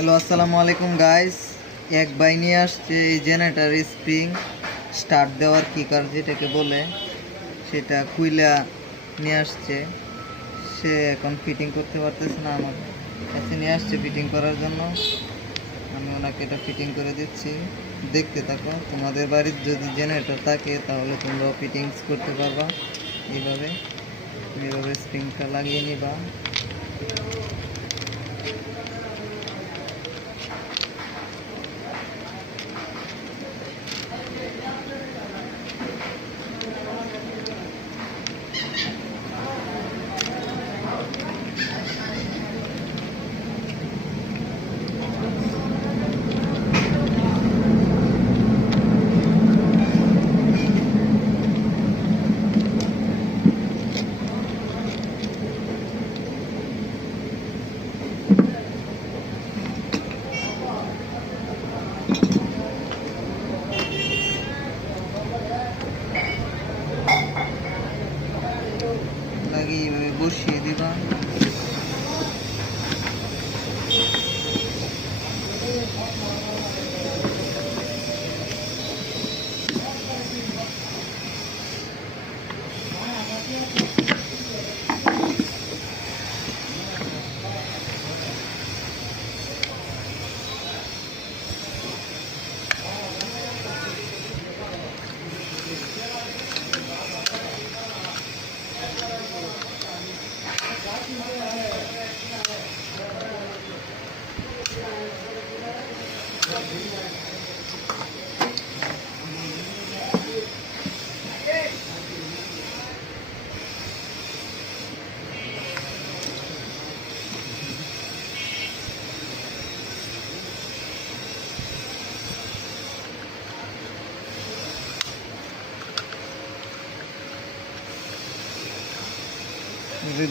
Hello, আসসালামু আলাইকুম guys এক বাই নিয়ে আসছে এই জেনারেটার স্প্রিং। স্টার্ট দেওয়ার কিকার যেটাকে বলে, সেটা কুইলা নিয়ে আসছে। সে এখন ফিটিং করতে পারতেছে না আমার কাছে নিয়ে আসছে ফিটিং করার জন্য। আমি ওনাকে এটা ফিটিং করে দিচ্ছি। দেখতে থাকো, তোমাদের বাড়ির যদি জেনারেটর থাকে, তাহলে তোমরাও ফিটিংস করতে পারবা। এইভাবে এইভাবে স্প্রিংটা লাগিয়ে নিবা লাগিয়ে এইভাবে বসিয়ে দিবা এভাবে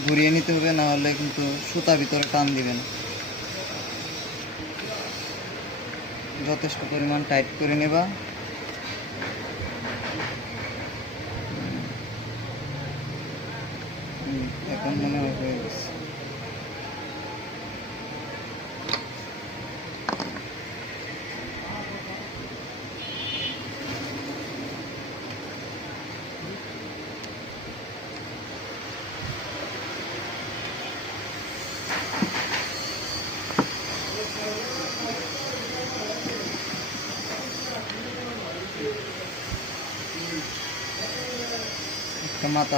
ঘুরিয়ে নিতে হবে না হলে কিন্তু সুতা ভিতরে টান দিবেন যথেষ্ট পরিমাণ টাইট করে নেবা। এখন মনে হয় হয়ে গেছে। মাথা